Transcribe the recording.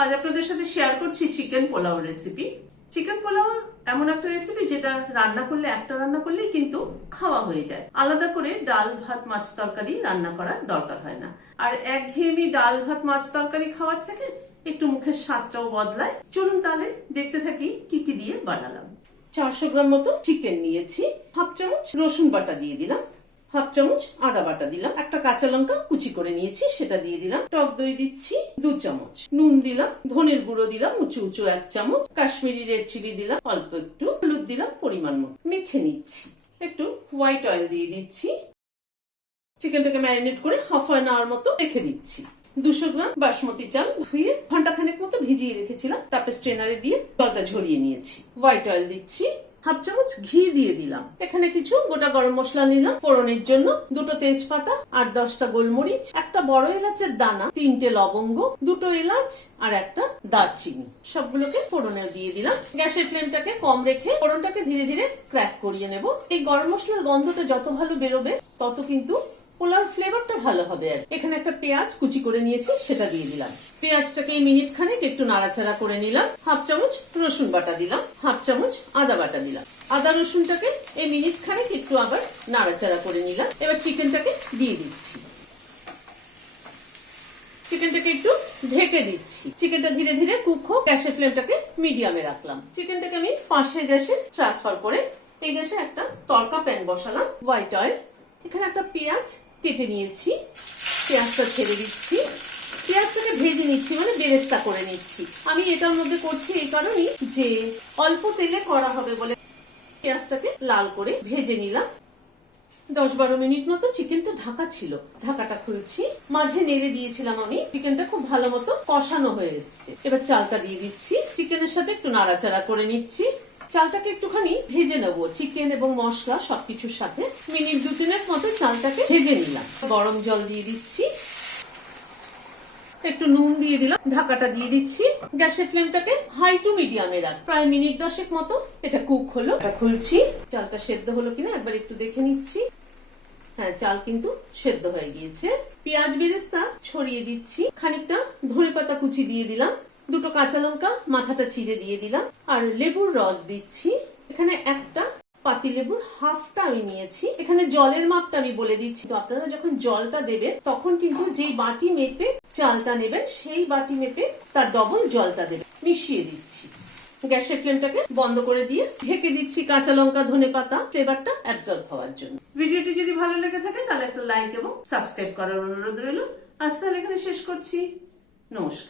আজ আপনাদের সাথে শেয়ার করছি chicken pulao recipe. Chicken pulao এমন একটা রেসিপি যেটা রান্না করলেই কিন্তু খাওয়া হয়ে যায়। আলাদা করে ডাল ভাত মাছ তরকারি রান্না করার দরকার হয় না। আর একঘেয়েমি ডাল ভাত মাছ তরকারি খাওয়ার থেকে একটু মুখের স্বাদটাও বদলায়। চলুন তাহলে দেখতে থাকি কি কি দিয়ে বানালাম। 400 গ্রাম মতো চিকেন নিয়েছি, হাফ চামচ রসুন বাটা দিয়ে দিলাম, হাফ চামচ আদা বাটা দিলাম, একটা কাঁচা লঙ্কা কুচি করে নিয়েছি সেটা দিয়ে দিলাম, টক দই দিচ্ছি 2 চামচ, নুন দিলাম, ধনের গুঁড়ো দিলাম উঁচু উঁচু 1 চামচ, কাশ্মীরি রেড চিলি দিলাম অল্প একটু, হলুদ দিলাম পরিমাণ মতো, মেখে নিচ্ছি। একটু হোয়াইট অয়েল দিয়ে দিচ্ছি। চিকেনটাকে ম্যারিনেট করে হাফ অ্যান আওয়ার মতো রেখে দিচ্ছি। 200 গ্রাম বাসমতি চাল ধুয়ে ঘন্টাখানেক মতো ভিজিয়ে রেখেছিলাম, তারপরে স্ট্রেনারে দিয়ে জলটা ঝরিয়ে নিয়েছি। হোয়াইট অয়েল দিচ্ছি, হাফ চামচ ঘি দিয়ে দিলাম। এখানে কিছু গোটা গরম মশলা নিলাম ফোড়নের জন্য, 2টো তেজপাতা, 8-10টা গোলমরিচ, একটা বড় এলাচের দানা, 3টে লবঙ্গ, 2টো এলাচ আর একটা দারচিনি, সবগুলোকে ফোড়নে দিয়ে দিলাম। গ্যাসের ফ্লেমটাকে কম রেখে ফোড়নটাকে ধীরে ধীরে ক্র্যাক করিয়ে নেব। এই গরম মশলার গন্ধটা যত ভালো বেরোবে তত কিন্তু পোলাওর ফ্লেভারটা ভালো হবে। আর এখানে একটা পেঁয়াজ কুচি করে নিয়েছি সেটা দিয়ে দিলাম। পেঁয়াজটাকে মিনিট খানেক একটু নাড়াচাড়া করে নিলাম। হাফ চামচ রসুন বাটা দিলাম, হাফ চামচ আদা বাটা দিলাম। আদা রসুনটাকে এই মিনিট খানেক একটু আবার নাড়াচাড়া করে নিলাম। এবার চিকেনটাকে দিয়ে দিচ্ছি। চিকেনটাকে একটু ঢেকে দিচ্ছি। চিকেনটা ধীরে ধীরে কুক হোক। গ্যাসের ফ্লেমটাকে মিডিয়ামে রাখলাম। চিকেনটাকে আমি পাশের গ্যাসে ট্রান্সফার করে এই গ্যাসে একটা তড়কা প্যান বসালাম। হোয়াইট অয়েল, এখানে একটা পেঁয়াজ কেটে নিয়েছি, পেঁয়াজটা ছেড়ে দিচ্ছি। পেঁয়াজটাকে ভেজে নিচ্ছি, মানে বেরেস্তা করে নিচ্ছি। আমি এটার মধ্যে করছি এই কারণেই যে অল্প তেলে করা হবে বলে পেঁয়াজটাকে লাল করে ভেজে নিলাম। 10-12 মিনিট মতো চিকেনটা ঢাকা ছিল, ঢাকাটা খুলছি। মাঝে নেড়ে দিয়েছিলাম আমি। চিকেনটা খুব ভালো মতো কষানো হয়ে এসছে। এবার চালটা দিয়ে দিচ্ছি, চিকেনের সাথে একটু নাড়াচাড়া করে নিচ্ছি। চালটাকে একটুখানি ভেজে নেবো, চিকেন এবং মশলা সবকিছুর সাথে। মিনিট 2-3 মতো চালটাকে ভেজে নিলাম। গরম জল দিয়ে দিচ্ছি, একটু নুন দিয়ে দিলাম, ঢাকাটা দিয়ে দিচ্ছি। গ্যাসের ফ্লেমটাকে হাই টু মিডিয়ামে রাখ। প্রায় মিনিট 10 মতো এটা কুক হলো। এটা খুলছি, চালটা সেদ্ধ হলো কিনা একবার একটু দেখে নিচ্ছি। হ্যাঁ, চাল কিন্তু সেদ্ধ হয়ে গিয়েছে। পেঁয়াজ বেরেস্তা ছড়িয়ে দিচ্ছি, খানিকটা ধনেপাতা কুচি দিয়ে দিলাম, 2টো কাঁচা লঙ্কা মাথাটা চিড়ে দিয়ে দিলাম, আর লেবুর রস দিচ্ছি। এখানে একটা পাতি লেবুর হাফটা আমি নিয়েছি। এখানে জলের মাপটা আমি বলে দিচ্ছি, তো আপনারা যখন জলটা দেবেন তখন কিন্তু যেই বাটি মেপে চালটা নেবেন সেই বাটি মেপে তার ডবল জলটা দেবেন। মিশিয়ে দিচ্ছি। গ্যাসের ফ্লেমটাকে বন্ধ করে দিয়ে ঢেকে দিচ্ছি কাঁচা লঙ্কা ধনেপাতা ফ্লেভারটা অ্যাবজর্ব হওয়ার জন্য। ভিডিওটি যদি ভালো লেগে থাকে তাহলে একটা লাইক এবং সাবস্ক্রাইব করার অনুরোধ রইল। আজ তাহলে এখানে শেষ করছি। নমস্কার।